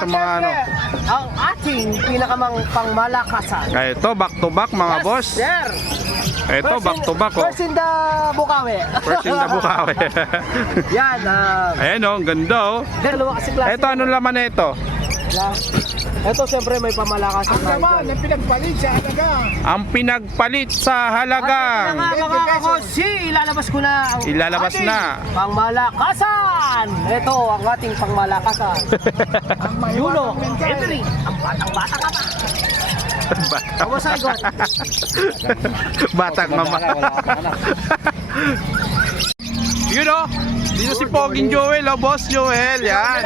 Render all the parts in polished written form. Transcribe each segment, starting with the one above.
Sa mga ano. Ang ating pinakamang pangmalakasan. Ito, back to back mga boss. Sir. Ito, back to back oh. First in the Bukawi. First in the Bukawi. Yan. Ayan oh, ang ganda oh. Dalawa kasi klase. Ito, anong laman na ito? Ito siyempre may pamalakasan. Ang naman, ang pinagpalit sa halaga. Ang pinagpalit sa halaga. Mga kakosi, ilalabas ko na ang Ilalabas ating na. pangmalakasan. Ito ang ating pangmalakasan. Yuno, Edri, ang batang-bata ka pa. Kamasaygon. Batang mama. Yun oh, dito si Poging Joel oh, Boss Joel, yan.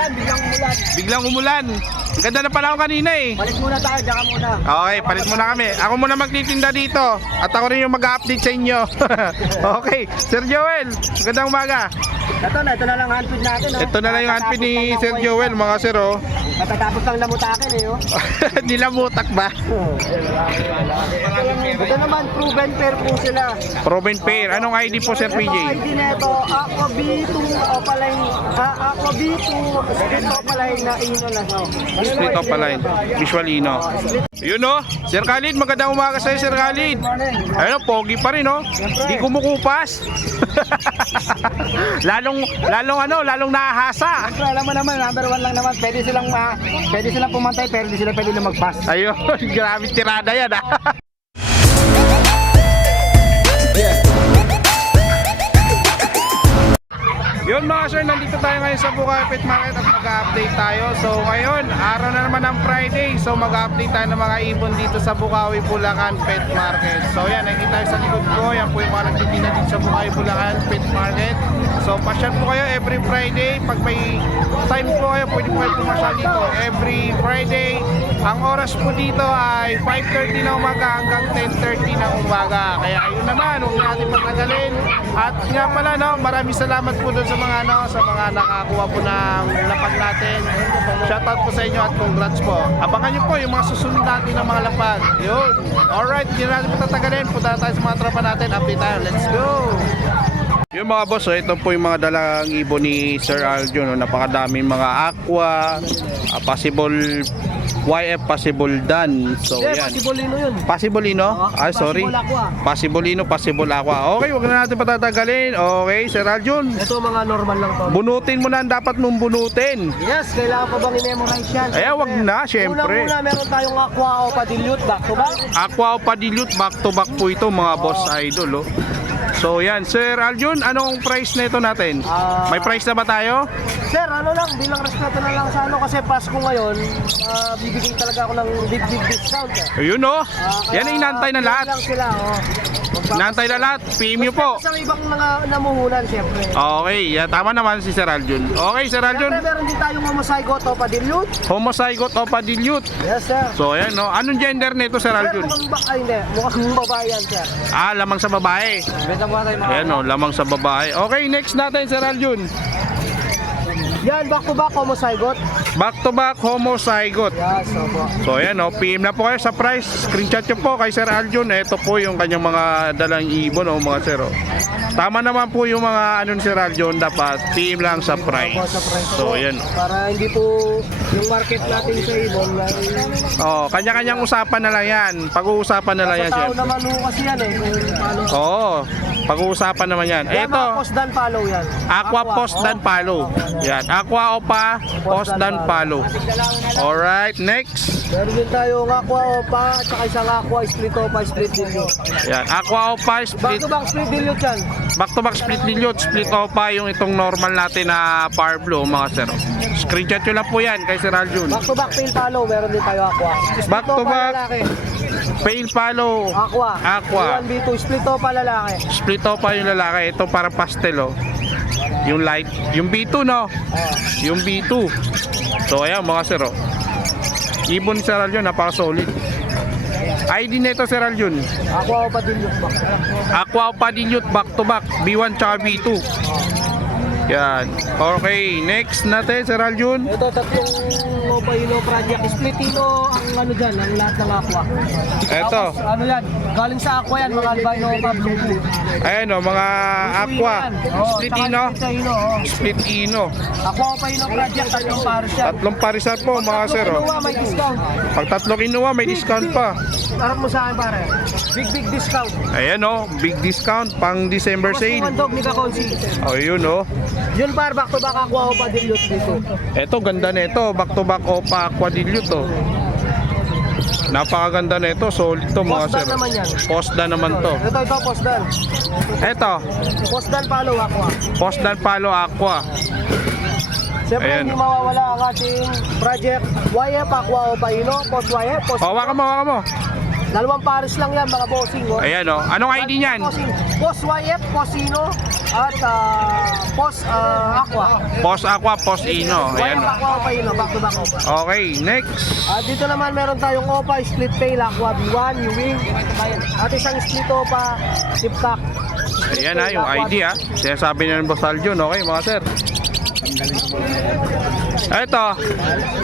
Biglang umulan. Ang ganda na panahon kanina eh. Palit muna tayo, diyan ka muna. Okay, palit muna kami. Ako muna magtitinda dito. At ako rin yung mag-update sa inyo. Okay, Sir Joel, magandang umaga. Ito na lang handpid natin. Oh. Ito na lang yung handpid ni Sir Joel, mga sir oh. Matatapos lang lamutakin eh. Oh. Nilamutak ba? Ito naman, proven pair po sila. Proven pair. Anong ID po Sir Ito PJ? ID na ito, Aqua B2 Opaline, Aqua B2 Split Opaline na ino na to. Split Opaline, Visual Ino. Yun oh, Sir Khalid, magandang umaga sa'yo Sir Khalid. Ayun oh, pogi pa rin oh. Di kumukupas. lalong nahahasa. Siyempre, alam mo naman, number 1 lang naman, pwede silang pumantay pero di sila pwede lumagpas. Ayun, grabe tirada yan ah. Yun mga sir, nandito tayo ngayon sa Bukawi Pet Market at mag-update tayo. So ngayon, araw na naman ng Friday. So mag-update tayo ng mga ibon dito sa Bukawi, Bulacan Pet Market. So yan, nakikita tayo sa likod ko. Yan po yung mga nagtitinda dito sa Bukawi, Bulacan Pet Market. So pasyal po kayo every Friday. Pag may time po kayo, pwede po kayo pumasyal dito. Every Friday, ang oras po dito ay 5:30 ng umaga hanggang 10:30 ng umaga. Kaya ayun naman, huwag natin patagalin. At nga pala, no, maraming salamat po doon sa mga nakakuha po ng lapag natin. Shoutout po sa inyo at congrats po. Abangan nyo po yung mga susunod natin ng mga lapag. Yun. Alright, hindi natin patatagalin. Punta tayo sa mga tropa natin. Update tayo. Let's go! Yung mga boss, ito po yung mga dalang ibon ni Sir Aljo, no? Napakadaming mga aqua, possible YF, possible dan. So Yeah, yan. possible ino yun. Possible ino? Ay, sorry. Possible aqua. Possible ino, possible aqua. Okay, wag na natin patatagalin. Okay, Sir Aljon. Ito mga normal lang to. Bunutin mo na ang dapat mong bunutin. Yes, kailangan pa bang i-memorize yan? Ayan, wag na, syempre. Unang-una, meron tayong Aqua o Padilute, back to back. Aqua o Padilute, back to back po ito mga boss idol. Oh. So yan, Sir Aljon, anong price na ito natin? May price na ba tayo? Sir, ano lang, bilang respeto na lang sa ano kasi Pasko ngayon, bibigay talaga ako ng big discount. Ayun oh. Yan ang inantay na lahat. Lang sila, oh. Inantay na lahat. PM po. Sa ibang namuhunan, siyempre. Okay, yeah, tama naman si Sir Aljon. Okay, Sir Aljon. Siyempre, meron din tayong homozygote o Padilute. Homozygote o Padilute. Yes, sir. So ayan no. Anong gender nito Sir Sir, Aljon? mukhang babae yan, sir. Lamang sa babae. Benta mo tayo mga. Ayan no, lamang sa babae. Okay, next natin Sir Aljon. Yan, back to back homozygote. Back to back homozygote. Yes, opo. So ayan no, PM na po kayo sa price. Screenshot nyo po kay Sir Aljon. Ito po yung kanyang mga dalang ibon o mga sir. Tama naman po yung mga ano ni Sir Aljon, dapat PM lang sa price. So ayan. Para hindi po yung market natin sa ibon. Oh, kanya-kanyang usapan na lang yan. Pag-uusapan na lang yan, Sa tao sir. naman ho kasi yan eh. Kung paano. Oo, pag-uusapan naman yan. Yan, Ito, mga post dan follow yan. Aqua Post Dan Palo. Yan, Aqua Opa Post Dan Palo. Alright, next. Meron din tayo ng Aqua Opa at saka isang Aqua Split Opa Split Dilute. Yan, Aqua Opa Back Split. to back Split Dilute yan. Back to back split dilute, split opa yung itong normal natin na power blue mga sir. Screenshot nyo lang po yan kay Sir Aljon. Back to back Pale Follow, meron din tayo Aqua. Split Back to Opa back. lalaki. Pale Palo, Aqua. Aqua. B1, B2, Split Opa lalaki. Split opa yung lalaki. Ito parang pastel oh. Yung light, yung B2 no. Yung B2. So ayan mga sir oh. Ibon Sir Aljon, napaka-solid. ID nito Sir Aljon. Aqua Opa Dilute back. Aqua Opa Dilute back to back B1 tsaka B2. Yan. Okay, next natin, Sir Aljun. Ito, tatlong Opa-Ino project. Splitino ang ano dyan, ang lahat ng aqua. Ito. Tapos, ano yan, galing sa aqua yan, mga albino Opa Blue. Ayan o, mga aqua. Split ino. Split ino. Aqua Opa-Ino project, tatlong pares yan. Tatlong parisan po, mga sir. Tatlong Oh. kinuha, may discount. Pag tatlo kinuha, may discount pa. Harap mo sa akin pare. Big discount. Ayan o, big discount pang December Tapos sale. yung dog ni Kakonsi. O, yun o. Yun par, back to back aqua Opa Dilute dito. Ito, ganda nito. Back to back Opa Aqua Dilute to. Napakaganda nito. Solid to, mga Postdan sir. naman yan. Postdan naman to. Ito, postdan. Ito, Postdan palo aqua. Postdan Palo Aqua. Siyempre, Ayan. hindi mawawala ang ating project YF Aqua Opa-Ino, Post YF, Post O, hawakan mo, hawakan mo. Dalawang pares lang yan mga bossing. Oh. Ayan o. Anong ID niyan? Post YF, Post Ino, at Post Aqua. Post Aqua, Post Ino. Ayan YF o. Aqua Opa-Ino, back to back Opa. Okay, next. At dito naman meron tayong Opa Split Tail Aqua B1, Ewing, at isang Split Opa Tip-Tack. Ayan ha, yung ID ha. Sinasabi niya ng Boss Aljun. Okay, mga sir. Ito,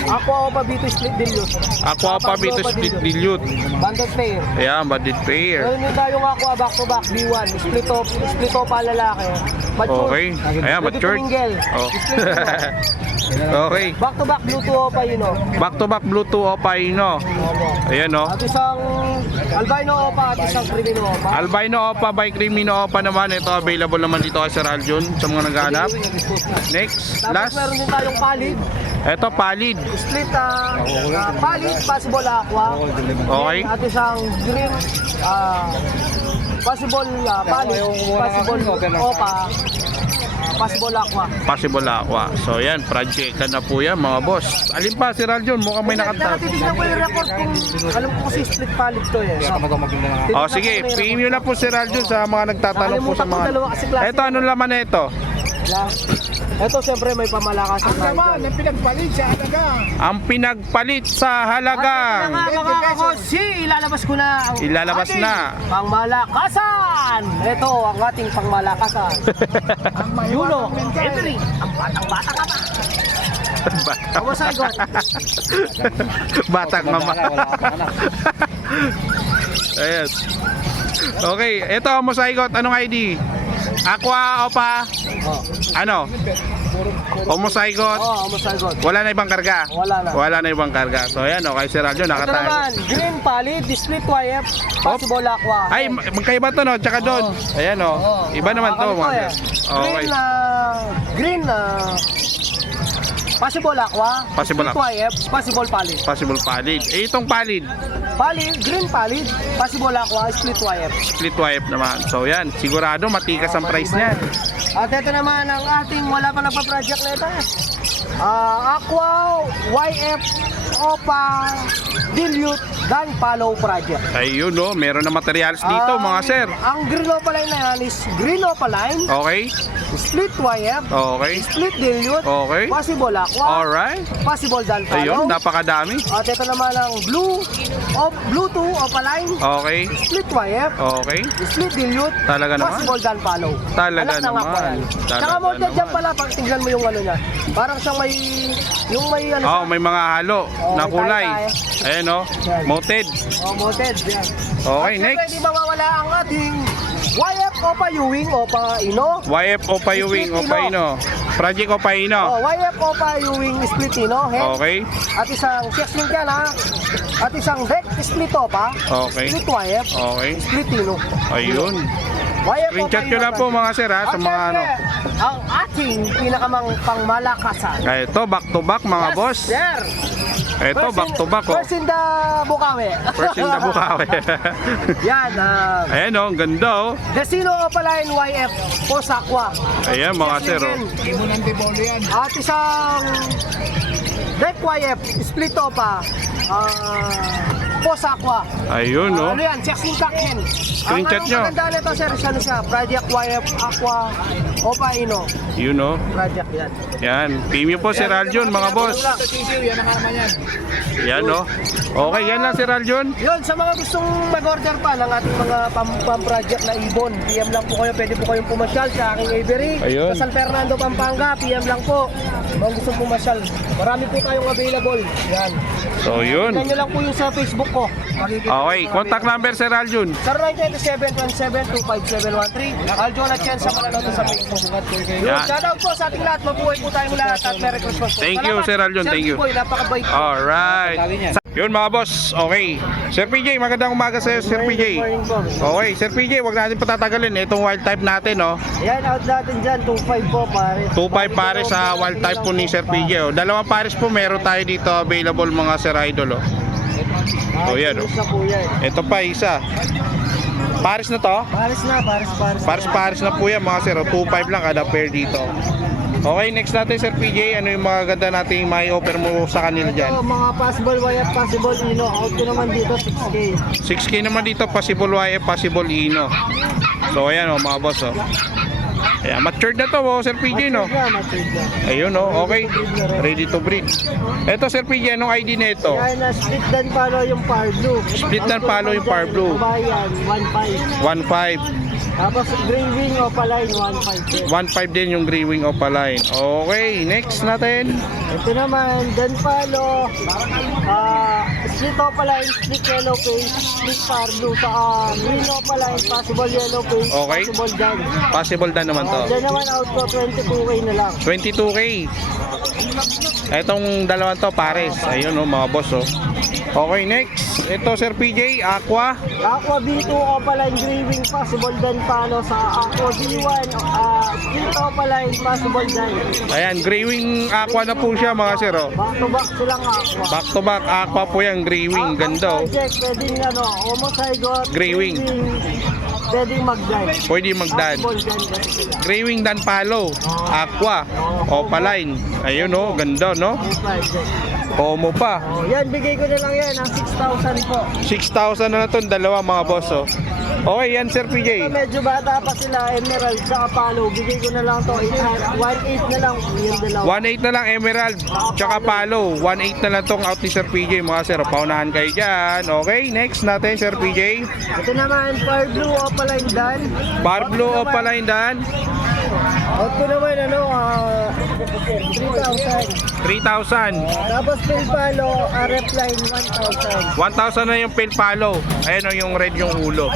Aqua Opa B2 Split Dilute. Aqua Opa Vito Split Dilute. Banded pair. Ayan, bandit pair. Meron din tayong Aqua back to back B1, Split Opa lalaki. Mature. Okay. Ayan, Ready to matured. mingle. Oh. Split Opa. Okay. Back to back Bluetooth Opa-Ino. Back to back Bluetooth Opa Ino. Ayan o. At isang albino Opa at isang crimino Opa. Albino Opa by Crimino Opa naman. Ito available naman dito kay Sir Aljun sa mga naghahanap. Next, Tapos last. meron din tayong palid. Ito palid. Split palid, possible aqua. Okay. At isang green possible palid, possible Opa, possible aqua. Possible Aqua. So yan, project na po yan mga boss. Alin pa Sir Aljun? Mukhang may nakanta. Titignan ko yung record kung alam ko kasi split palid to eh. So, O sige, PM nyo na po Sir Aljun sa mga nagtatanong po sa mga. Ito, ano laman na ito? Ito siyempre may pamalakas sa naman. Ang pinagpalit sa halaga. Mga kakosi, ilalabas ko na ang Ilalabas ating na. pangmalakasan. Ito ang ating pangmalakasan. Yuno, Henry, ang batang-bata ka pa. Kamu sagot. Batang mama. Ayan. Okay, ito Mosaigot, anong ID? Aqua Opa? Ano? Mosaigot? Oo, kamu sagot. Wala na ibang karga? Wala na. Wala na ibang karga. So ayan, okay Sir Aljun, Ito nakatayo. naman, green palid, split YF, possible aqua. Ay, magkaiba to no, tsaka doon. Ayan o, iba naman to mga sir. Okay. Green possible aqua, Possible split aqua. YF, possible palid. Possible palid. Eh, itong palid, Palid, green palid, possible aqua, split YF. split wipe naman. So yan, sigurado matikas ang price niyan. At ito naman ang ating wala pa nagpa-project na ito. Aqua, YF, Opa, Dilute, Dan Follow Project. Ayun no, meron na materials dito mga sir. Ang green opaline na yan is green opaline, Okay? split YF, Okay? split Dilute, Okay. possible Aqua, Alright. possible Dan Follow. Ayun, napakadami. At ito naman ang Bluetooth opaline, Okay. split YF, Okay. split Dilute, Talaga naman. possible Dan Follow. Talaga Anak ng naman. Aqua yan. Talaga Tsaka mounted dyan naman. pala, pag tingnan mo yung ano niya. Parang siyang may, yung may ano Oh, may mga halo na may kulay. tayo. Ayan oh, mounted. mounted. Yan. Okay, At syempre, next. hindi mawawala ang ating YF Opa Ewing, Opa Ino. YF Opa Ewing, Opa Ino. Project Opa Ino. YF Opa Ewing Split Ino. Head. Okay. At isang chest link yan ha. At isang deck split Opa. Okay. Split YF. Okay. Split Ino. Ayun. YF Screenshot nyo lang po mga sir ha, sa At mga ano. syempre, ang ating pinakamang pangmalakasan. Ito, back to back mga boss. Sir. Ito, back to back oh. First in the Bukawi. First in the Bukawi. Yan. Ayan oh, ang ganda oh. Desino Opaline YF Post Aqua. Ayan mga sir oh. At isang Deck YF Split Opa Post Aqua. Ayun oh. Ano yan? Check syntax yan. Screenshot nyo. Ang maganda nito sir, ano siya? Project YF Aqua Opa Ino. Yun oh. Project yan. Yan, premium po si Raljon mga boss. Yan no. Okay, yan lang si Raljon. Yun, sa mga gustong mag-order pa ng ating mga pam-project na ibon, PM lang po kayo, pwede po kayong pumasyal sa aking Avery. Ayun. Sa San Fernando, Pampanga, PM lang po. Mga gustong pumasyal. Marami po tayong available. Yan. So yun. Tignan nyo lang po yung sa Facebook ko. Makikita Okay, po contact marami. number si Raljon. 0927-17-25713. Aljo na Chen sa Mananoto sa Facebook. Yun, Yan. shoutout po sa ating lahat. Mabuhay po tayong lahat at Merry Christmas po. Thank you, Sir Aljon. Thank you. Sir Boy, napakabait po. Alright. Yun mga boss, okay. Sir PJ, magandang umaga sa'yo, Sir PJ. Okay, Sir PJ, wag natin patatagalin. Itong wild type natin, no? Yan, out natin dyan. 2.5 po, pare. 2.5 pares sa wild type po ni Sir PJ. Oh. Dalawang pares po meron tayo dito available mga Sir Idol. Oh. So yan, oh. Isa po yan. Ito pa isa. Pares na to? Paris na, Paris. Pares na po yan mga sir. 2.5 lang kada pair dito. Okay, next natin Sir PJ. Ano yung mga ganda nating may offer mo sa kanila dyan? Ito, mga possible wire, possible ino. Out ko naman dito, 6K. 6K naman dito, possible YF, possible Ino. So ayan mga boss. Ayan, matured na to Sir PJ, no? Matured na. Ayun, okay. Ready to breed. Ito Sir PJ, anong ID na ito? Yan, split dan palo yung par blue. Split dan palo yung par blue. Bayan, 1.5. 1.5. Tapos green wing opaline, 1.5. 1.5 din yung Grey Wing Opaline. Okay, next natin. Ito naman, dan palo, split opaline, split yellow face, split par blue. Sa green opaline, possible yellow face, Okay. possible dan. Possible na naman to. Diyan naman out ko, 22K na lang. 22K. Etong dalawang to pares. Ayun mga boss. Okay, next. Ito Sir PJ, Aqua. Aqua B2 opaline, green wing, possible dan palo. Sa Aqua B1, split opaline, possible dan. Ayan, Grey Wing Aqua na po siya mga sir. Back to back silang Aqua. Back to back Aqua po yan, Grey Wing. Ganda. Project, pwedeng homozygote, Grey wing. Pwedeng magdan. Pwede magdan. Possible dan kasi sila. Grey Wing Dan Palo, Aqua, Opaline. Ayun ganda no. Yung project. Homo pa. Yan, bigay ko na lang yan, ang 6,000 po. 6,000 na itong dalawa mga boss. Okay, yan Sir So, PJ. medyo bata pa sila, Emerald, sa Apollo, bigay ko na lang to, 1.8 na lang, yung dalawa. 1.8 na lang Emerald, tsaka Palo. 1.8 na lang tong out ni Sir PJ mga sir. Paunahan kayo dyan. Okay, next natin Sir PJ. Ito naman, Fire Blue Opaline Dan. Bar Blue Opaline Dan. Out ko naman, 3,000. 3,000. Tapos Phil Palo, RF line, 1,000. 1,000 na yung Pale Palo. Ayan yung red yung ulo.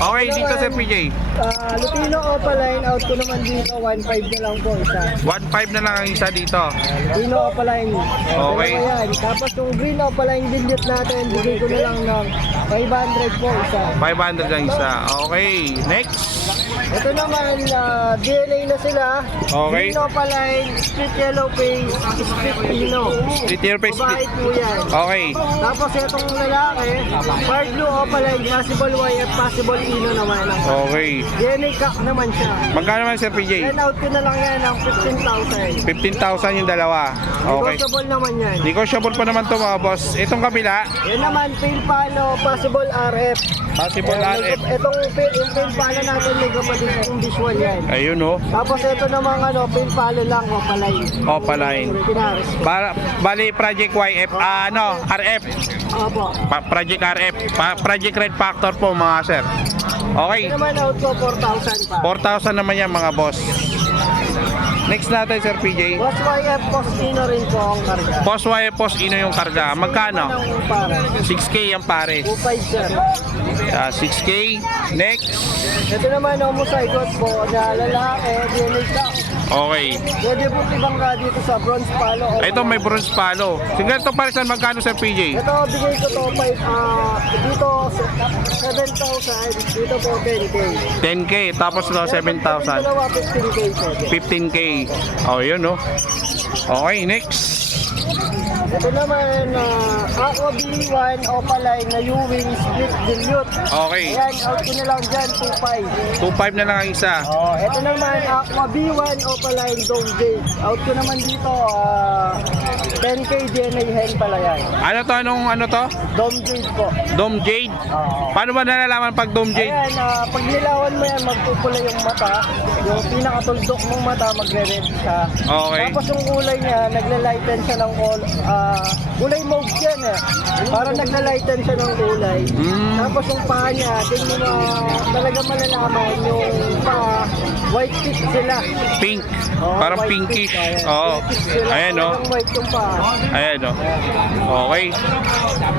Okay, dito Sir PJ. Lupino Opaline, out ko naman dito, 1.5 na lang po isa. 1.5 na lang ang isa dito. Lupino Opaline. Okay. Dalawa yan. Tapos yung Green Opaline dilute natin, bigay ko na lang ng 500 po isa. 500 ang isa. Okay, next. Ito naman, DNA na sila. Okay. Green Opaline, split yellow face, split Pino. Split your face. Babae po yan. Okay. Tapos itong lalaki, Fire Blue Opaline, possible YF, possible Ino naman. Okay. DNA cock naman siya. Magkano naman Sir PJ? Then out ko na lang yan ng 15,000. 15,000 yung dalawa. Okay. Negotiable naman yan. Negotiable pa naman to mga boss. Itong kabila, Yan naman, Pale Palo, possible RF. possible RF. Itong yung Pale Palo natin, may kapatid yung visual yan. Ayun Tapos ito namang Pale Palo lang, Opaline. Opaline. Pinaris. Bali Project YF, RF. Opo. Project RF. Project Red Factor po mga sir. Okay. Ito naman out ko, 4,000 pa. 4,000 naman yan mga boss. Next natin Sir PJ. Boss YF, Boss Ino rin po ang karga. Post YF, post Ino yung karga. Magkano? Ang para. 6K ang pares. 2.5 sir. 6K. Next. Ito naman homozygote po na lalaki, DNA cock. Okay. Pwede po ibangga dito sa bronze palo. o Ito may bronze palo. Sige, ito parisan magkano Sir PJ? Ito, bigay ko to, dito 7,000, dito po 10K. 10K. Tapos ito 7,000. Dalawa 15K po. 15K. Oh, yun Okay, next. Ito naman, Aqua B1 Opaline na U-Wing Split Dilute. Okay. Ayan, out ko na lang dyan, 2.5. 2.5 na lang ang isa. Oh, ito naman, Aqua B1 Opaline Dome Jade. Out ko naman dito, 10K DNA hen pala yan. Ano to? Anong ano to? Dome Jade po. Dome Jade? Oo. Paano ba nalalaman pag Dome Jade? Ayan, pag nilawan mo yan, magpupula yung mata. Yung pinakatuldok mong mata, magre-red siya. Okay. Tapos yung kulay niya, nagle-lighten siya ng kulay mauve yan eh. Parang nagle-lighten siya ng kulay. Tapos yung paa niya, din mo na talaga malalaman yung paa, white tip sila. Pink. Oo, Parang white pinkish. tip, ayan. Oo. White tip sila, Ayan o. talagang white yung paa. Ayan o. Okay.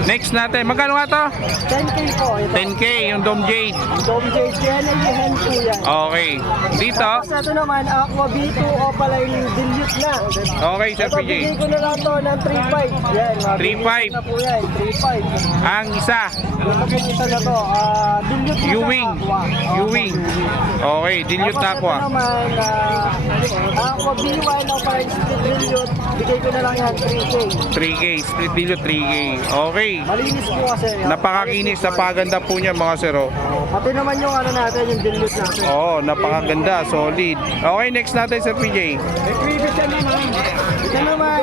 Next natin. Magkano nga to? 10K po ito. 10K yung Dome Jade. Dome Jade yan ay hen po yan. Okay. Dito. Tapos ito naman, Aqua B2 Opaline Dilute na. Okay, Sir Ito, PJ. bigay ko na lang to ng 3.5. Yan, 3.5. na po yan, 3.5. Ang isa. Ito po isa na to, dilute na U-Wing. sa Aqua. U-Wing. Okay, dilute na Tapos ako. ito naman, Aqua B1 Opaline Split Dilute, bigay ko na lang yan, 3K. 3K. Split dilute 3K. Okay. Malinis po kasi. Napakakinis, napakaganda po niya mga sir. Oh. Pati naman yung ano natin, yung dilute natin. Oo, napakaganda, solid. Okay, next natin Sir PJ. May previous yan naman. Ito naman,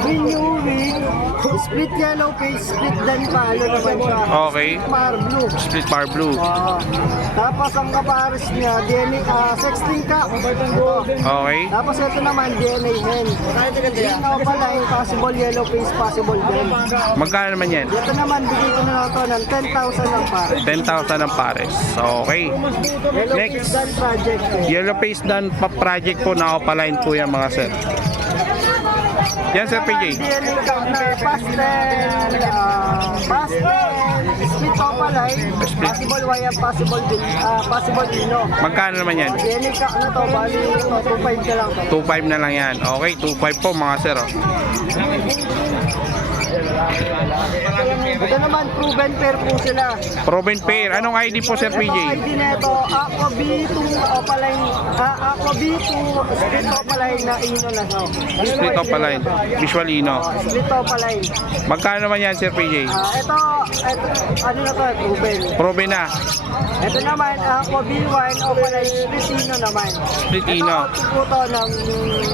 green U-Wing, split yellow face, split dan palo naman siya. Okay. Mar blue. Split bar blue. Tapos ang kapares niya, DNA, sexting ka. Ito. Okay. Tapos ito naman, DNA hen. Green opaline, possible yellow face, possible dan. Magkano naman yan? Ito naman, bigay ko na lang ito ng 10,000 lang pa. 10,000 ang pares. Okay. Yellow Next. face dan project. Yellow face done pa project po na opaline po yan mga sir. Yan Sir PJ. DNA count na pastel, split opaline, possible wire, possible ino. Magkano naman yan? DNA count na to, bali ito, 2.5 ka lang to. 2.5 na lang yan. Okay, 2.5 po mga sir. Oh. Ito naman, proven pair po sila. Proven pair. Anong ID po Sir Ito PJ? ID na ito, Aqua B2 opaline, Aqua B2 split opaline na ino na to. Split opaline. Visual Ino. Split opaline. Magkano naman yan Sir PJ? Ito, ano na to, proven. Proven na. Ito naman, Aqua B1 opaline split ino naman. Split Ino. Ito, po to ng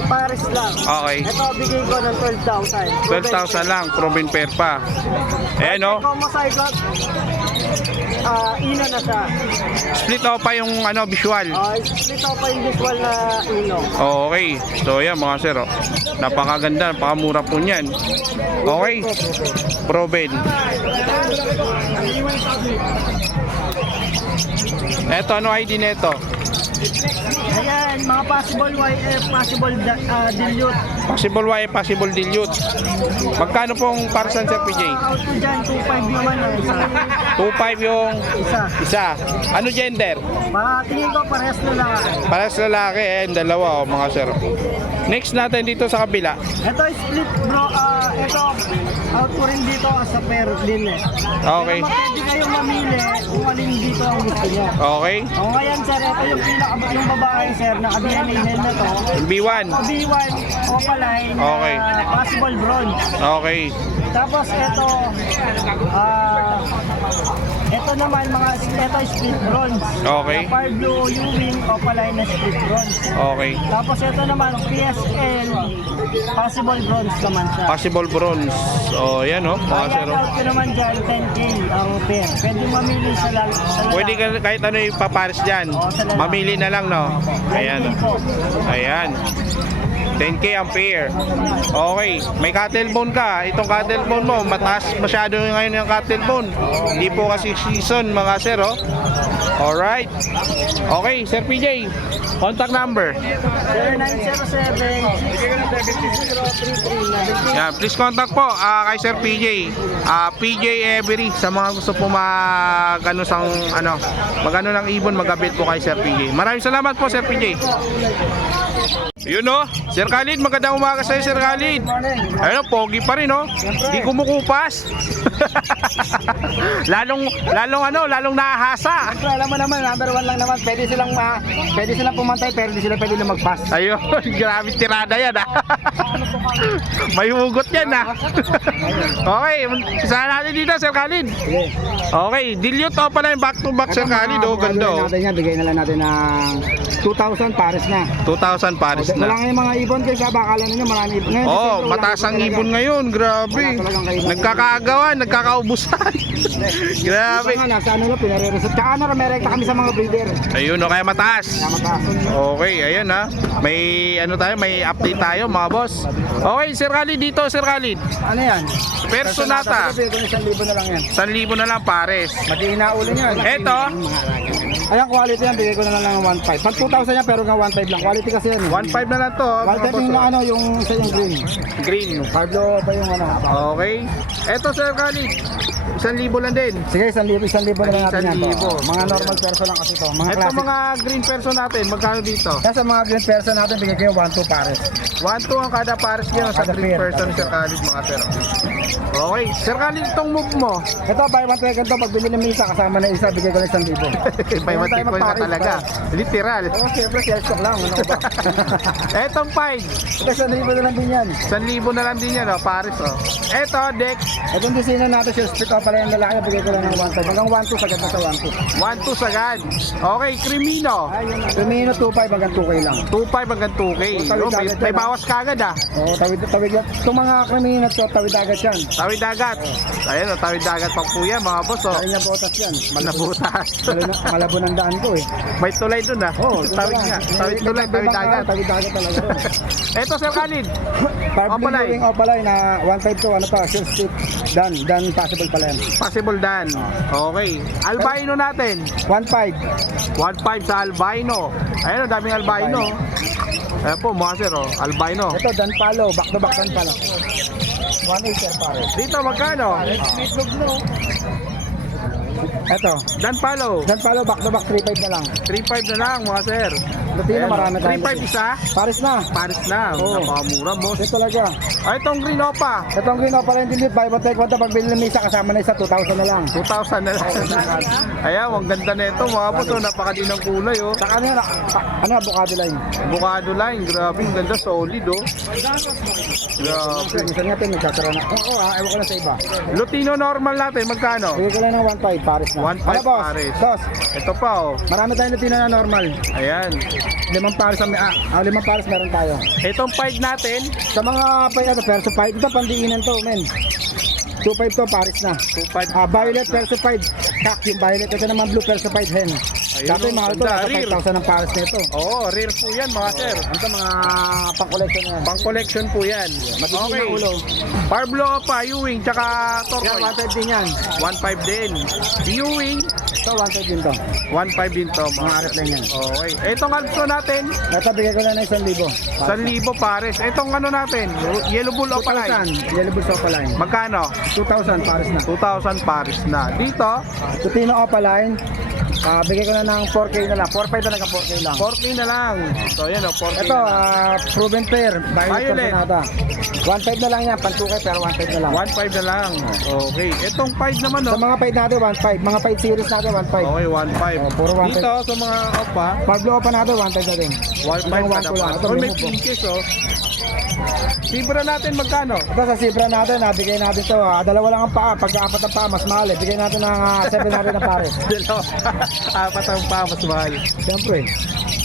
Paris lang. Okay. Ito, bigay ko ng 12,000. 12,000 lang. Proven pair pa. Ayan o. Ito, masyadong, ino na siya. Split opa yung ano, visual. Split pa yung visual na ino. Okay. So yan mga sir. Oh. Napakaganda. Napakamura po niyan. Okay. Proven. Eto, ano ID nito? Ayan, mga possible YF, possible dilute. Possible Y, possible dilute. Magkano pong parsan Sir PJ? Out ko dyan, 2.5 naman ang isa. 2.5 yung Isa. isa. Ano gender? Tingin ko parehas na lang. Parehas lalaki dalawa mga sir. Next natin dito sa kabila. Ito split bro, ito out ko rin dito as a pair din eh. Okay. Pero pwede kayong mamili kung alin dito ang gusto nyo. Okay. O ngayon sir, ito yung yung babae sir, naka-DNA hen na to. B1. B1 opaline, Okay. possible bronze. Okay. Tapos ito naman ito split bronze. Okay. Far blue U-Wing opaline na split bronze. Okay. Tapos ito naman PSL possible bronze naman siya. Possible bronze. Oh, yan oh, mga sir. Ayan, out ko naman dyan, 10K ang pair. Pwede mamili sa lalaki. Pwede ka kahit ano ipapares dyan. Mamili na lang no. Ayan. Ayan. 10K ang pair. Okay. May cattle bone ka. Itong cattle bone mo, mataas masyado ngayon yung cattle bone. Hindi po kasi season mga sir oh. Alright. Okay, Sir PJ. Contact number. 0977-670-339. Yeah, please contact po kay Sir PJ. PJ Every sa mga gusto po magano sang magano ng ibon magabit po kay Sir PJ. Maraming salamat po Sir PJ. Yun o, Sir Khalid, magandang umaga sa'yo, Sir Khalid. Ayun o, pogi pa rin o. Di kumukupas. lalong nahahasa. Siyempre, alam mo naman, number 1 lang naman. Pwede silang pumantay, pero hindi sila pwede lumagpas. Ayun, grabe tirada yan ha. May hugot yan ha. Okay, isahan natin dito, Sir Khalid. Sige. Okay, dilute o pala yung back to back, Sir Khalid o. Ganda o. Natin yan, bigay na lang natin ng 2,000 pares na. 2,000 pares Wala na. nga yung mga ibon kasi akala ninyo marami ibon. Ngayon, Oh, December, wala mataas ang talaga. ibon ngayon, grabe. Wala talagang kainan. Nagkakaagawan, nagkakaubusan. Grabe. Baka nasa ano lang, pinare-reset. Tsaka ano, may rekta kami sa mga breeder. Ayun o, kaya mataas. Kaya mataas. Okay, ayun ha. May ano tayo, may update tayo mga boss. Okay, Sir Khalid dito, Sir Khalid. Ano yan? Personata. Bigay ko ng 1,000 na lang yan. 1,000 na lang pares. Madiina ulo niya. Eto, Ayan, quality yan. Bigay ko na lang ng 1,500. Pag 2,000 yan, pero nga 1,500 lang. Quality kasi yan. 1,500 na lang to. Mga Quality boss, yung oh. ano, yung isa yung green. Green. Cardo ba yung ano? Okay. Eto, Sir Khalid. 1,000 lang din. Sige, 1,000 na lang natin yan. 1,000. Mga normal person lang kasi to. Mga Ito classic. mga green person natin, magkano dito? Kaya sa mga green person natin, bigay ko yung 1,200 pares. 1,2 ang kada pares nyo sa Kada green pair, person, kada Sir Khalid, mga sir. Okay. Sir Khalid, itong move mo. Ito, buy one take to. Pag binili mo isa, kasama na isa, bigay ko ng 1,000. May Tayo matik ko na magpares, talaga. Literal. Oo, siyempre, sales stock lang. Ano ba? Etong 5. Ito, 1,000 na lang din yan. 1,000 na lang din yan, oh, pares. Oh. Eto, deck. Itong disina natin, sales split off pala yung lalaki, bigay ko lang ng 1,500. Hanggang 1,200, sagad na sa 1,200. 1,2 sagad. Okay, Crimino. Tumino 2,500 hanggang 2K lang. 2,500 hanggang 2K. Tawid Oh, may agad yan, bawas kagad ah. Oo, tawid yan. Itong mga krimina to, tawid agad yan. Tawid dagat. Ayun, oh, tawid dagat pa po yan, mga boss. Oh. Kaya niya botas yan. Nabutas. Malabo ng daan ko eh. May tulay dun ah. Oo, Tawid nga. Tawid tulay, tawid dagat. Tawid dagat talaga doon. Eto, Sir Khalid. Parbling Opalay. yung opalay na 1,500 to, ano pa, sales split. Done possible pala yan. Possible dan. Okay. Albino natin. 1,500. 1,500 sa albino. Ayun, ang daming albino. Ayan po, mga sir, oh. Albino. Ito, Dan Palo, back to back Dan Palo. 1,800 pare. Dito, magkano? Ito, Dan Palo. Dan Palo, back to back 3,500 na lang. 3,500 na lang, mga sir. Latino, Ayan, marami tayo. 3,500 isa. Paris na. Paris na. Oo. Napakamura, boss. Ito talaga. Ay, itong green opa. Itong green opalay yung dilute, buy one take one to, pag bilhin ng isa, kasama na isa, 2,000 na lang. 2,000 na lang. Ayan, ang ganda na ito, mga boss. Oh. Napakadi ng kulay, oh. Saka ano, avocado line. Avocado line. Grabe, ang ganda. Solid, oh. Grabe. Minsan natin, nagkakaroon na. Oo, ewan ko na sa iba. Lutino normal natin, magkano? Bigay ko lang ng 1,500 Paris na. 1,500 Ano, boss? Paris. Boss, Ito pa, oh. marami tayong Latino na normal. Ayan. 5 Paris ang 5 Paris meron tayo. Itong 5 natin, Sa mga perso 5, ito pandiinan to, men. 2,500 to, Paris na. 2,500. Violet perso 5, kak yung violet. Ito naman blue perso 5 hen. Ayun, Dati oh, mahal to, ganda, nasa rare. 5,000 ang Paris na ito. Oo, rare po yan, mga sir. Ito mga pang-collection na yan. Pang collection po yan. Matitin Okay. na ulo. Parblo pa, Ewing, tsaka Yan, Tortoise. 1,500 din yan. 1,500 din. Ewing, Ito, 1,500 din to. 1,500 din to. Mga arat lang yan. Okay. Itong Alpso natin, Ito, bigay ko lang ng 1,000. 1,000 pares. Itong ano natin, Yellow Bull Opalay. 2,000. Yellow Bulls Opaline. Magkano? 2,000 Paris na. 2,000 pares na. Dito, Tutino Opaline. Bigay ko na ng 4K na lang. 4,500 talaga 4K lang. 4K na lang. So, yan o, 4K Ito, na lang. proven pair. Violet. 1,500 na lang yan. Pan 2K pero 1,500 na lang. 1,500 na lang. Okay. Itong 5 naman, Sa no? mga 5 natin, 1,500. Mga 5 series natin, 1,500. Okay, 1,500. Oh, puro 1,500. Dito, sa mga opa, Pablo pa natin, 1,500 na din. 1,500 Hanggang kada 1,200 lang. pa. Ito, Oh, may remove, oh. pinches, oh. Fibra natin magkano? Ito sa Sibra natin, bigay natin to. Dalawa lang ang paa. Pag apat ang paa, mas mahal. Bigay natin ng 700 na pare. Dalawa. Apat ang pa, mas mahal. Siyempre.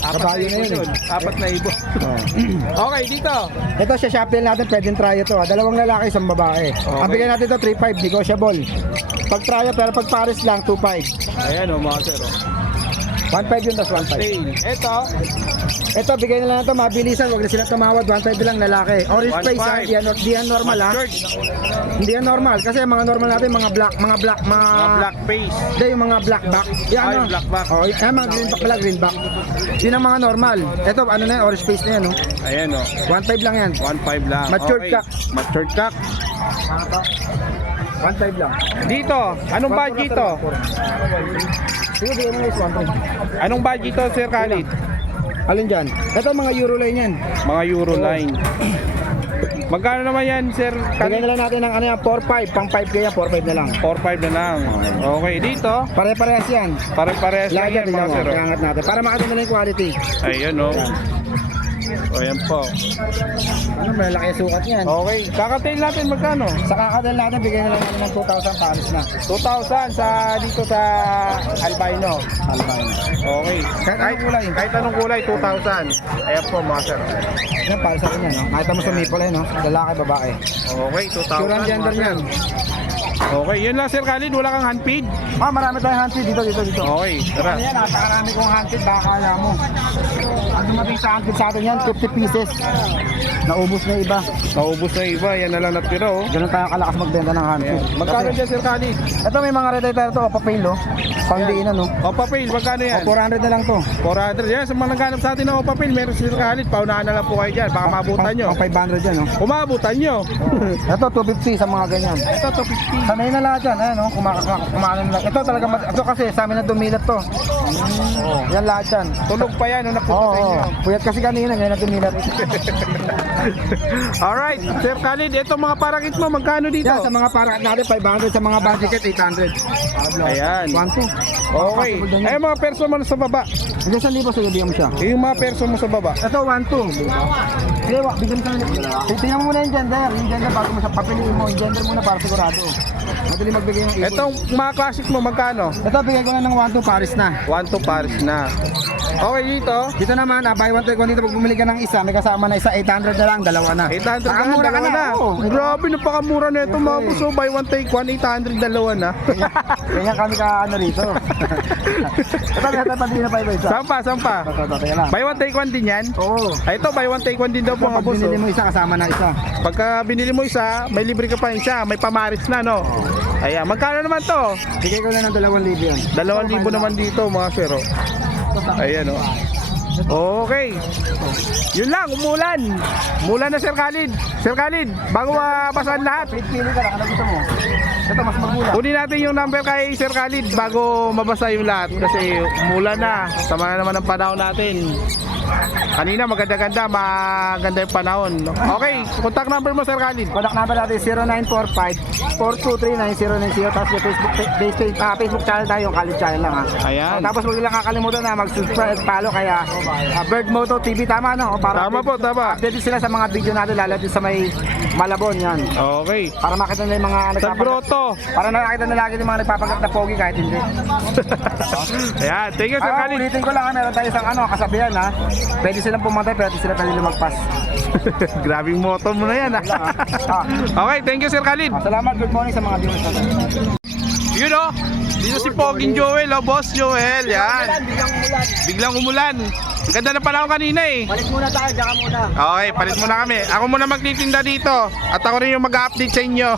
Apat na Kabayo na ibon yun. yun. Apat na ibon. Oh. Okay, dito. Ito sa Shopdale natin, pwedeng try ito. Dalawang lalaki, isang babae. Ang bigay natin ito, 3,500, negotiable. Pag try, pero pag Paris lang, 2,500. Ayan, oh, mga sir. Oh. 1,500 yun, tas 1,500. Okay. Ito, Ito, bigay na lang ito, mabilisan. Huwag na sila tumawad. 1,500 lang lalaki. Orange face, 1,500. di yan normal, ha? matured. Hindi yan normal. Kasi mga normal natin, mga Mga black face. Hindi, yung mga black back. Yan, Ay, ano? black back. Oh, mga green back pala, green back. Yun ang mga normal. Ito, ano na yan, orange face na yan, no? Ayan, oh. 1,500 lang yan. 1,500 lang. Matured Okay. cock. Matured cock. 1,500 lang. Dito, anong budget to? Sige, bigyan mo na is 1,500. Anong budget to, Sir Khalid? Alin dyan? Ito mga Euroline yan. Mga Euroline. Magkano naman yan, sir? Bigyan na lang natin ng ano yan, 4-5. Pang 5 kaya, 4-5 na lang. 4-5 na lang. Okay, dito. Pare-parehas yan. Pare-parehas lang Lagyan yan, mga sir. Kangat natin. Para makita nila yung quality. Ayun, oh. O, yan po. Ano, malaki yung sukat yan. Okay, kakatail natin magkano? Sa kakadal natin, bigyan na lang natin ng 2,000 pares na. 2,000 sa dito sa albino. Albino. Okay. Kahit anong kulay. Kahit anong kulay, 2,000. Ayan po, mga sir. Yan, para sa kanya, no? Nakita mo sa maple, no? Lalaki, babae. Okay, 2,000. Sure ang gender mga sir. niyan. Okay, yun lang, Sir Khalid. Wala kang handfeed. Ah, marami tayong handfeed dito. Okay, tara. Ano yan, napakarami kong handfeed, baka kaya mo. Ang dumating sa handfeed sa atin yan, 50 pieces. Naubos na iba. Naubos na iba. Yan na lang natira, oh. Ganun tayo kalakas magbenta ng handfeed. Ayan. Magkano dyan, Sir Khalid? Ito may mga red eye to, papail, oh. Pangdiinan, no? Opapil, magkano yan? 400 na lang to. 400. Yan, sa mga naghanap sa atin ng Opapil, meron si Sir Khalid. Paunahan na lang po kayo dyan. Baka maabutan nyo. Pang 500 yan, no? Kung maabutan nyo. Ito, 250 sa mga ganyan. Ito, 250. Sanay na lahat yan, ayan, no? Kumakain na lang. Ito talaga, ito kasi sa amin na dumilat to. Yan lahat yan. Tunog pa yan, nung napunta Oo, sa inyo. puyat kasi kanina, ngayon na dumilat. Alright, Sir Khalid, ito mga parakit mo, magkano dito? Yan, sa mga parakat natin, 500. Sa mga budget, 800. Ayan. 1-2. Okay. Ay, mga perso mo sa baba. Hindi, 1,000 sa'yo, bigyan mo siya. Yung mga perso mo sa baba. Ito, 1-2. Hindi, bigyan mo sa tingnan mo muna yung gender. Yung gender, bago mo siya papiliin mo. Yung gender muna para sigurado. Madali magbigay ng ipon. Itong mga classic mo, magkano? Ito, bigay ko na ng 1-2 Paris na. 1 to Paris na. Okay, dito. Dito naman, buy one take one dito. Pag bumili ka ng isa, may kasama na isa, 800 na lang, dalawa na. 800 na, Nakamura dalawa na. Oo. Grabe, napakamura na ito mga buso. Buy one, take one, 800, dalawa na. Ganyan kami ka ano rito. Ito, pati na 5 isa. Sampa, sampa. Ito, teka lang. Buy one, take one din yan? Oo. Ay, ito, buy one, take one din daw po mga Pag buso. binili mo isa, kasama na isa. Pagka binili mo isa, may libre ka pa isa. May pamaris na, no? Ayan, magkano naman to? Bigay ko na ng 2,000 yan. 2,000 naman dito mga sero. Ayan, oh. Okay. Yun lang, umulan. Umulan na, Sir Khalid. Sir Khalid, bago mabasahan lahat, Pili ka lang, ano gusto mo? Ito, mas magula. kunin natin yung number kay Sir Khalid bago mabasa yung lahat. Kasi umulan na. Sama na naman ang panahon natin. Kanina maganda-ganda, maganda yung panahon. Okay, contact number mo, Sir Khalid. Contact number natin 0945-423-9090. Tapos yung Facebook channel tayo, yung Khalid channel lang, ha. Ayan. Tapos huwag nilang kakalimutan na mag-subscribe at follow kaya Bird Moto TV, tama, no? Para Tama po, tama. update sila sa mga video natin, lalo din sa may Malabon, yan. Okay. Para makita nila yung mga Sa grotto. Para nakakita nila lagi yung mga nagpapagat na pogi kahit hindi. Ayan, thank you, Sir Khalid. Ulitin ko lang, meron tayo isang kasabihan, ha. Pwede silang pumatay, pwede sila pwede lumagpas. Grabing moto mo na yan, ha? Okay, thank you, Sir Khalid. Salamat, good morning sa mga viewers natin. Yun, oh. Dito si Poging Joel, oh, Boss Joel. Yan. Biglang umulan. Biglang umulan. Ang ganda na panahon kanina, eh. Balik muna tayo, diyan ka muna. Okay, palit muna kami. Ako muna magtitinda dito. At ako rin yung mag-update sa inyo.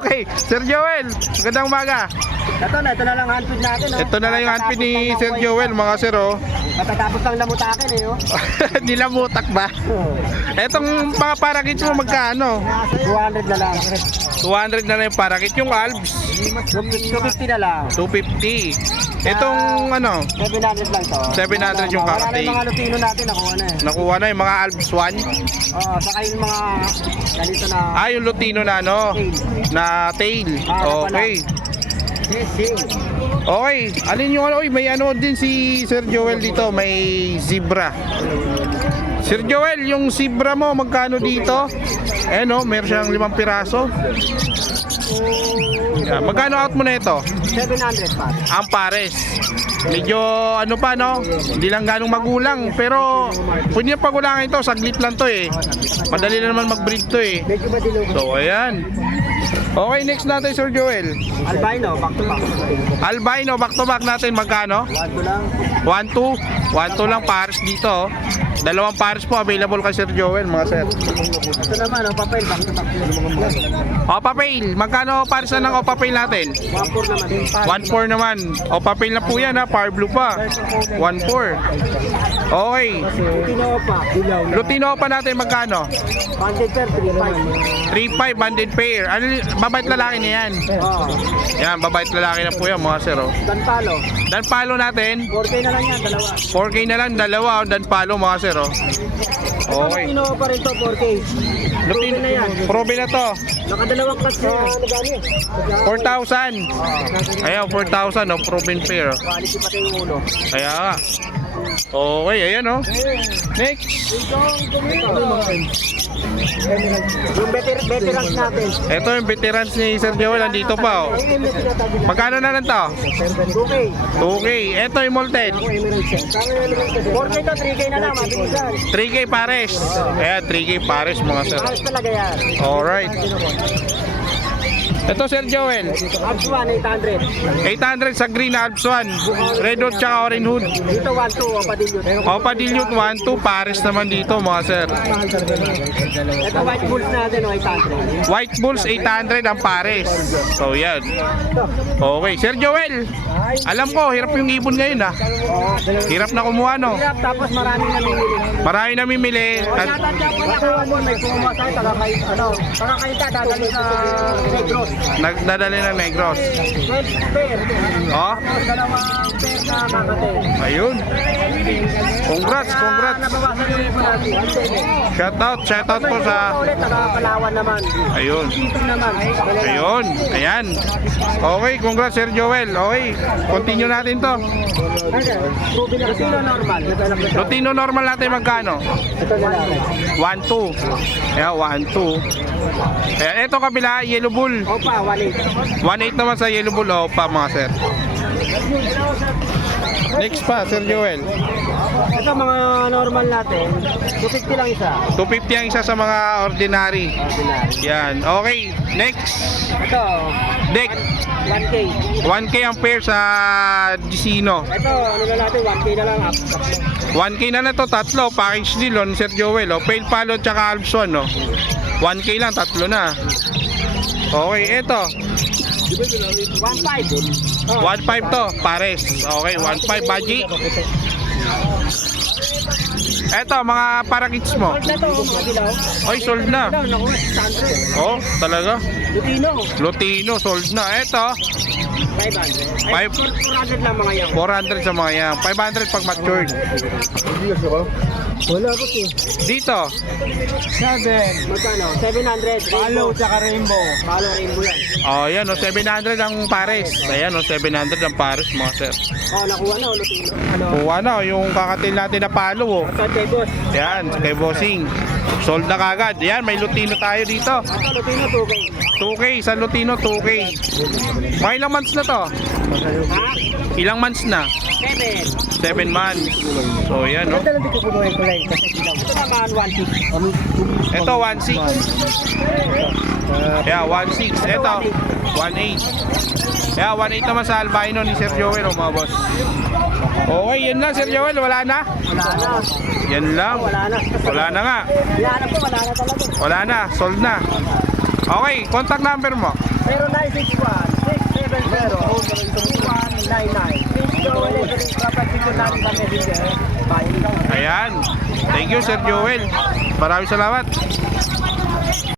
Okay, Sir Joel, magandang umaga. Ito na lang handfeed natin. Ito na lang yung handpid ni Sir Joel, mga sir, oh. Matatapos lang lamutakin, eh. Oh. Nilamutak ba? Etong mga parakit mo magkano? 200 na lang. 200 na yung parakit. Yung Alps, 250 na lang. 250. Etong ano, 700 lang to. 700 yung Wala na cocktail. yung mga lutino natin, nakuha na, eh. nakuha na yung mga Alps 1. Oo, saka yung mga ganito na Ah, yung Lutino na ano, na tail. Okay. Okay, alin yung ano, oy, may ano din si Sir Joel dito, may zebra. Sir Joel, yung zebra mo, magkano dito? Eh no, meron siyang 5 piraso. Yeah, magkano out mo na ito? 700 pa. Ang pares. Medyo ano pa, no? Hindi lang ganong magulang, pero pwede yung pagulangan ito, saglit lang to eh. Madali na naman mag-breed to eh. Medyo madilaw. So ayan. Okay, next natin, Sir Joel. Albino, back to back. Albino, back to back natin, magkano? 1 lang. 1-2. 1-2 lang pares dito. Dalawang pares po available kay Sir Joel, mga sir. Ito naman, papel, back to back. Opapail, magkano pares na ng opapail natin? 1 naman. 1-4 naman. Opapail na po yan, ha, Power Blue pa. 1-4. Okay. Lutino pa. Dilaw na. Lutino pa natin magkano? Banded sir, 3.5. 3.5 banded pair. Ano, babait lalaki na yan. Oo. Yan, babait lalaki na po yan mga sir. Oh. Dan palo. Dan palo natin. 4K na lang yan, dalawa. 4K na lang, dalawa. Oh. Dan palo mga sir. Oh. Okay. Lutino pa rin to, 4K. Proven na yan. Probe na to. Nakadalawang class na. Ano gani? 4,000. Ayan, 4,000. Oh. Proven pair. Oh. Quality pati yung ulo. Kaya nga. Okay, ayan oh. Next. Yung veterans natin. Ito yung veterans ni Sir Joel. Nandito pa oh. Magkano na lang to? 2K. 2K. Ito yung molted. 4K to, 3K na lang, mabilisan. 3K pares. Ayan, 3K pares mga sir. Ayos talaga yan. Alright. Ito Sir Joel. Abs 1, 800. 800 sa green Alps 1. Red hood tsaka orange hood. Dito 1, 2, Opadillo. Opa Dilute 1, 2 pares naman dito mga sir. Ito white bulls natin, 800. White Bulls 800 ang pares. So yan. Okay. Sir Joel. Alam ko, hirap yung ibon ngayon ah. Hirap na kumuha no. Hirap, tapos maraming namimili. Marami namimili. At Tatadya po na kahapon, may pumama tayo, tagakaita, dadali sa Negros. nagdadali ng Negros. 12 pair. Oh, Tapos dalawang pair na kakate. ayun. Congrats. Nabawasan yung ipo natin. Shout out po sa Ulit, taga-Palawan naman. ayun. Dito naman. Ayun. Ayan. Okay, congrats Sir Joel. Okay. Continue natin to. Ruby na kasi normal. Lutino normal natin magkano? Ito na lang. 1-2. Ayan, 1-2. Ayan, ito kabila, Yellow Bull. Opa, 1.8. 1-8 naman sa Yellow Bull. O pa mga sir. Next pa, Sir Joel. Ito mga normal natin. 250 lang isa. 250 ang isa sa mga ordinary. Yan. Okay. Next. Ito, Deck. 1K. 1K ang pair sa Gisino. Ito, ano na natin, 1K na lang. 1K na to, tatlo. Package deal on Sir Joel. O, Pale Palo tsaka Alpson. No? 1K lang, tatlo na. Okay, ito. 1.5. 1.5 to, pares. Okay, 1.5 baji. Ito, mga parakits mo. Sold na to, mga dilaw. Oy, sold na. Dilaw, naku, 600. Oh, talaga? Lutino, Lutino, sold na. Ito, 500. Ay, 400 lang mga yan. 400 sa mga yan. 500 pag matured. Wala po eh. Dito, 7. Magkano? 700. Palo tsaka rainbow. Palo rainbow yan. oh, yan, oh, 700 ang pares. Ayan, oh, 700 ang pares, mga sir. Oh, nakuha na, Lutino. Ano? Kuha na, oh, yung kakatil natin na palo, oh. Ito, kay boss. Yan, kay Bossing. Sold na kagad. Yan, may Lutino tayo dito. Ito, Lutino, 2K. 2K, sa Lutino, 2K. Mga ilang months na to? Ha? Ilang months na? 7. 7 months. So, yan, no? Ito lang dito punuhin ko lang kasi dilaw. Ito naman, 1.6. Ito, 1.6. Yeah, 1.6. Ito, 1.8. Yeah, 1.8 naman sa albino ni Sir Joel, oh, mga boss. Okay, yun lang, Sir Joel. Wala na? Wala na. Yan lang. Wala na. Wala na nga. Wala na po, wala na talaga. Wala na. Sold na. Okay, contact number mo. 0961-670-2199. Please go and enter in property ko natin sa messenger. Bye. Ayan. Thank you, Sir Joel. Maraming salamat.